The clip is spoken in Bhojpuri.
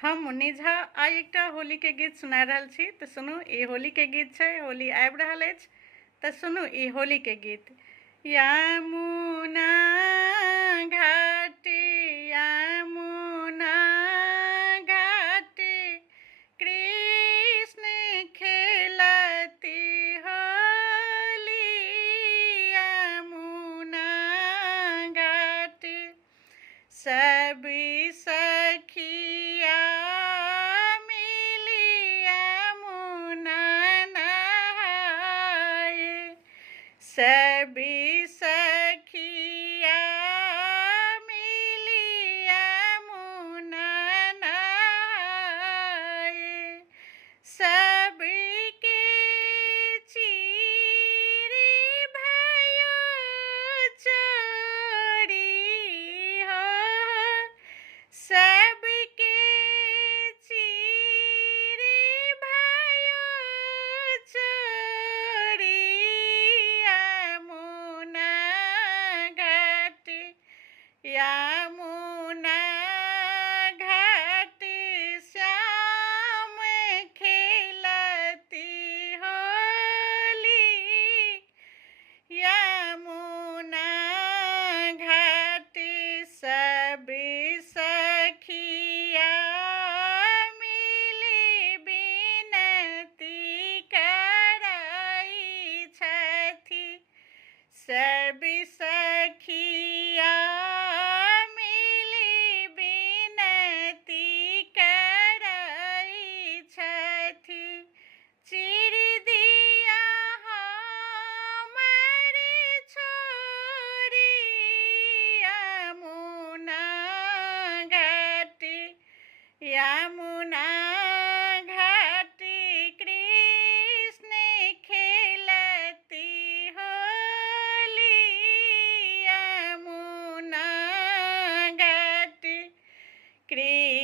हम मुन्नी झा आइ एकटा होली के गीत सुना रहल छी तऽ सुनू। ई होली के गीत छै, होली आबि रहल अछि तऽ सुनू ई होली के गीत। यमुना घाटी यमुना घाटी कृष्ण खेलती होली यमुना घाटी सभी सखिया मिली यमुना नहाए। सभी सखिया मिली यमुना नहाए। सभी के चीरी भयो चोरी हो। सबके चीरी भयो चोरी यमुना घाटी यमुना घाटी श्याम खेलती होली यमुना घाटी सभी सखिया मिली विनती कराई छथि। सभी सखिया मिली विनती कराई छथि। चिर दिया हमारी छोरी यमुना घाटी यमुना घाटी कृष्ण खेलती होली यमुना घाटी कृष्ण